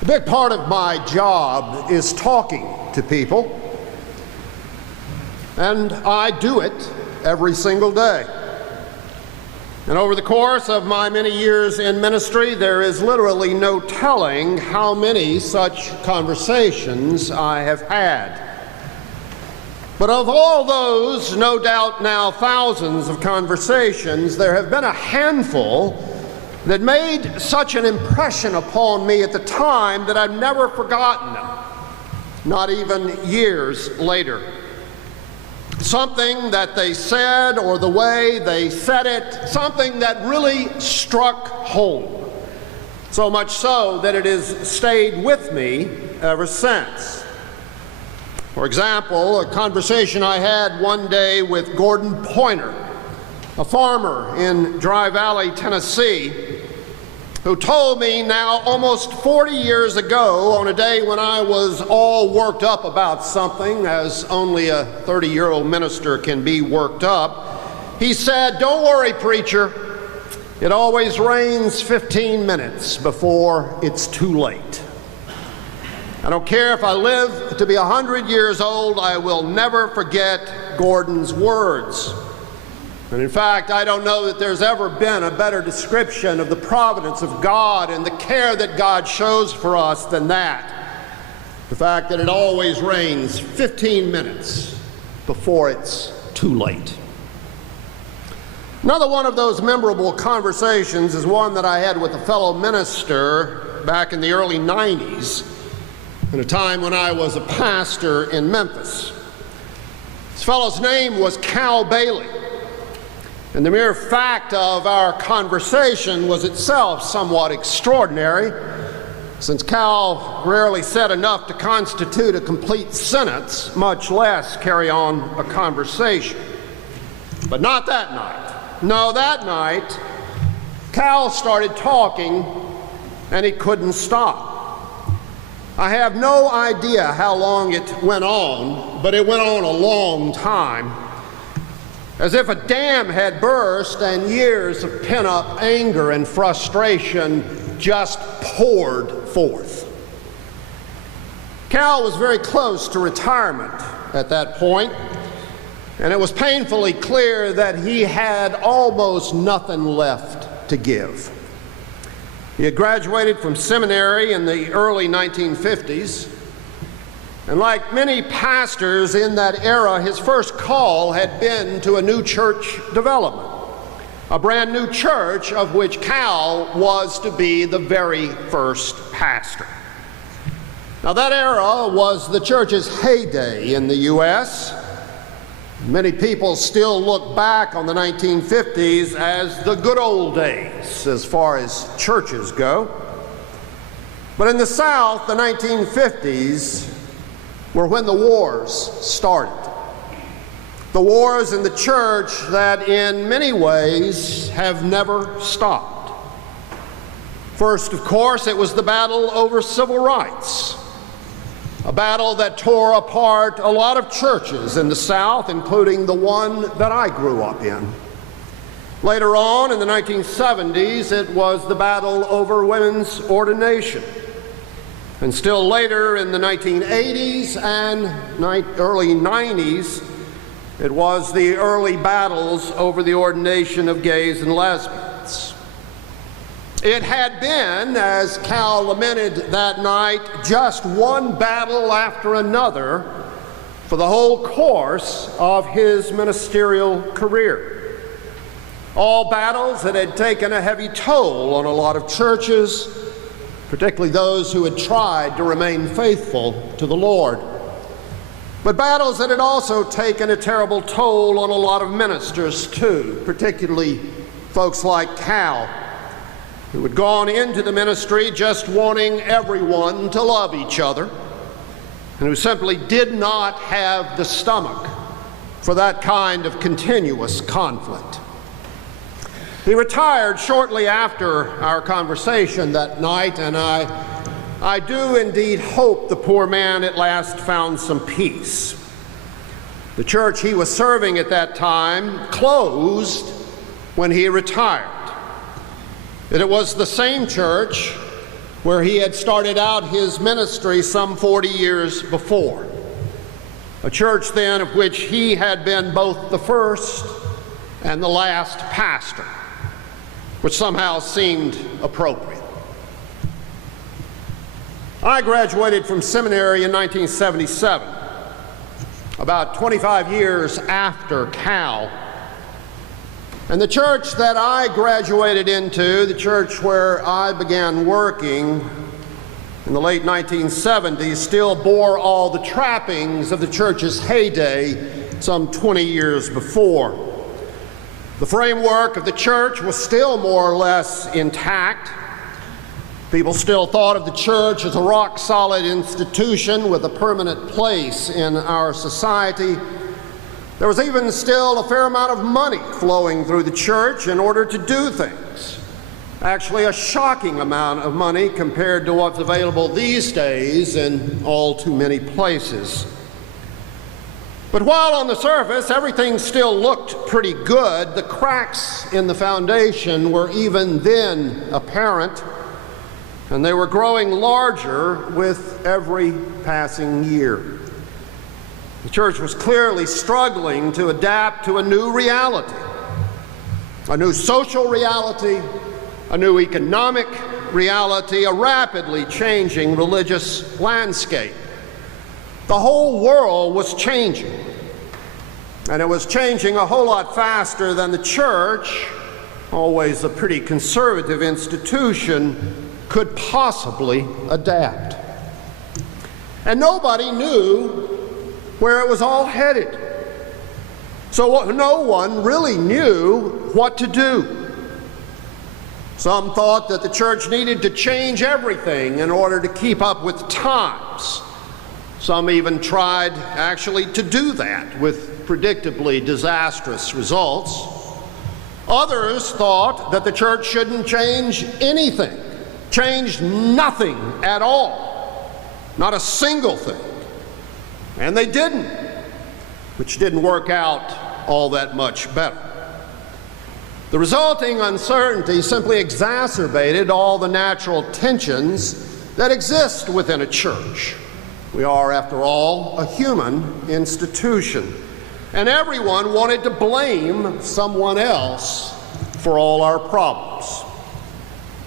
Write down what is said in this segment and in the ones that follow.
A big part of my job is talking to people, and I do it every single day. And over the course of my many years in ministry, there is literally no telling how many such conversations I have had. But of all those, no doubt now thousands of conversations, there have been a handful that made such an impression upon me at the time that I've never forgotten them, not even years later. Something that they said or the way they said it, something that really struck home, so much so that it has stayed with me ever since. For example, a conversation I had one day with Gordon Pointer, a farmer in Dry Valley, Tennessee, who told me now almost 40 years ago, on a day when I was all worked up about something, as only a 30-year-old minister can be worked up, he said, "Don't worry, preacher, it always rains 15 minutes before it's too late. I don't care if I live to be 100 years old, I will never forget Gordon's words." And in fact, I don't know that there's ever been a better description of the providence of God and the care that God shows for us than that. The fact that it always rains 15 minutes before it's too late. Another one of those memorable conversations is one that I had with a fellow minister back in the early 90s, in a time when I was a pastor in Memphis. This fellow's name was Cal Bailey. And the mere fact of our conversation was itself somewhat extraordinary, since Cal rarely said enough to constitute a complete sentence, much less carry on a conversation. But not that night. No, that night, Cal started talking, and he couldn't stop. I have no idea how long it went on, but it went on a long time, as if a dam had burst and years of pent-up anger and frustration just poured forth. Cal was very close to retirement at that point, and it was painfully clear that he had almost nothing left to give. He had graduated from seminary in the early 1950s, and like many pastors in that era, his first call had been to a new church development, a brand new church of which Cal was to be the very first pastor. Now, that era was the church's heyday in the U.S. Many people still look back on the 1950s as the good old days as far as churches go. But in the South, the 1950s were when the wars started. The wars in the church that in many ways have never stopped. First, of course, it was the battle over civil rights, a battle that tore apart a lot of churches in the South, including the one that I grew up in. Later on, in the 1970s, it was the battle over women's ordination. And still later, in the 1980s and early 90s, it was the early battles over the ordination of gays and lesbians. It had been, as Cal lamented that night, just one battle after another for the whole course of his ministerial career. All battles that had taken a heavy toll on a lot of churches, particularly those who had tried to remain faithful to the Lord. But battles that had also taken a terrible toll on a lot of ministers too, particularly folks like Cal, who had gone into the ministry just wanting everyone to love each other, and who simply did not have the stomach for that kind of continuous conflict. He retired shortly after our conversation that night, and I do indeed hope the poor man at last found some peace. The church he was serving at that time closed when he retired. And it was the same church where he had started out his ministry some 40 years before. A church then of which he had been both the first and the last pastor, which somehow seemed appropriate. I graduated from seminary in 1977, about 25 years after Cal. And the church that I graduated into, the church where I began working in the late 1970s, still bore all the trappings of the church's heyday some 20 years before. The framework of the church was still more or less intact. People still thought of the church as a rock-solid institution with a permanent place in our society. There was even still a fair amount of money flowing through the church in order to do things. Actually, a shocking amount of money compared to what's available these days in all too many places. But while on the surface everything still looked pretty good, the cracks in the foundation were even then apparent, and they were growing larger with every passing year. The church was clearly struggling to adapt to a new reality, a new social reality, a new economic reality, a rapidly changing religious landscape. The whole world was changing, and it was changing a whole lot faster than the church, always a pretty conservative institution, could possibly adapt. And nobody knew where it was all headed. So no one really knew what to do. Some thought that the church needed to change everything in order to keep up with times. Some even tried actually to do that with predictably disastrous results. Others thought that the church shouldn't change anything, change nothing at all, not a single thing. And they didn't, which didn't work out all that much better. The resulting uncertainty simply exacerbated all the natural tensions that exist within a church. We are, after all, a human institution, and everyone wanted to blame someone else for all our problems.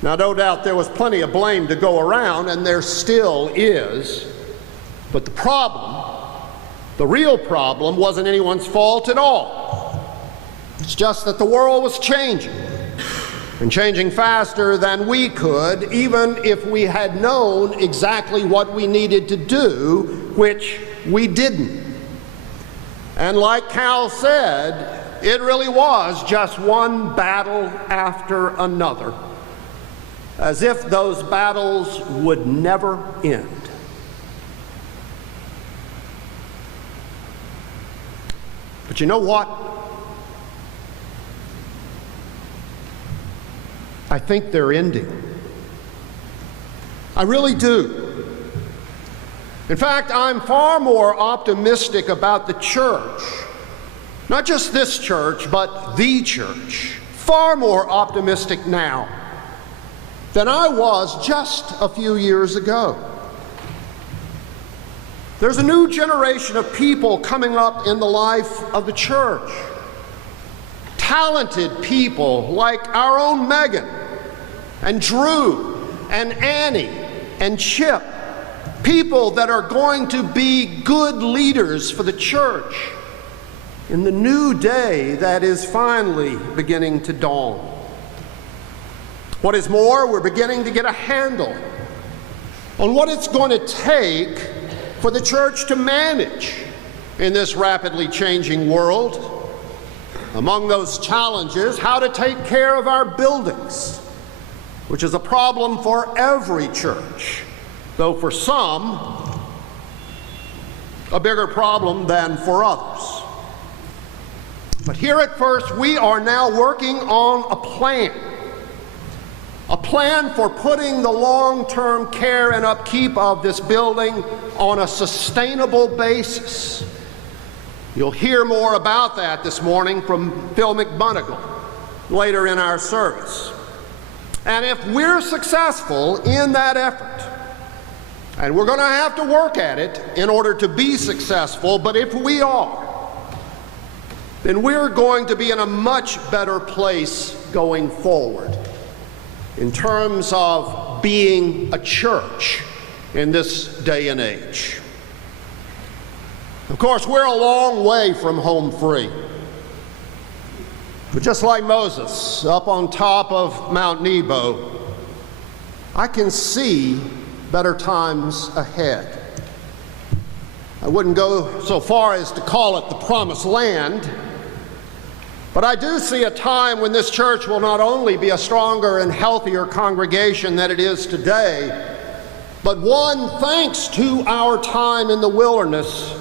Now, no doubt there was plenty of blame to go around, and there still is, but the real problem wasn't anyone's fault at all. It's just that the world was changing, and changing faster than we could, even if we had known exactly what we needed to do, which we didn't. And like Cal said, it really was just one battle after another, as if those battles would never end. But you know what? I think they're ending. I really do. In fact, I'm far more optimistic about the church, not just this church, but the church, far more optimistic now than I was just a few years ago. There's a new generation of people coming up in the life of the church. Talented people like our own Megan and Drew and Annie and Chip. People that are going to be good leaders for the church in the new day that is finally beginning to dawn. What is more, we're beginning to get a handle on what it's going to take for the church to manage in this rapidly changing world. Among those challenges, how to take care of our buildings, which is a problem for every church, though for some, a bigger problem than for others. But here at First, we are now working on a plan for putting the long-term care and upkeep of this building on a sustainable basis. You'll hear more about that this morning from Phil McMonigal later in our service. And if we're successful in that effort, and we're going to have to work at it in order to be successful, but if we are, then we're going to be in a much better place going forward in terms of being a church in this day and age. Of course, we're a long way from home free. But just like Moses up on top of Mount Nebo, I can see better times ahead. I wouldn't go so far as to call it the promised land, but I do see a time when this church will not only be a stronger and healthier congregation than it is today, but one, thanks to our time in the wilderness,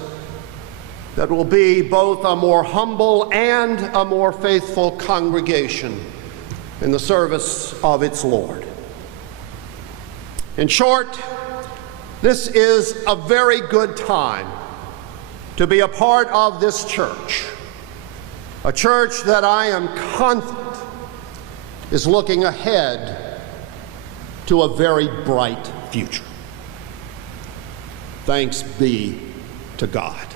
that will be both a more humble and a more faithful congregation in the service of its Lord. In short, this is a very good time to be a part of this church, a church that I am confident is looking ahead to a very bright future. Thanks be to God.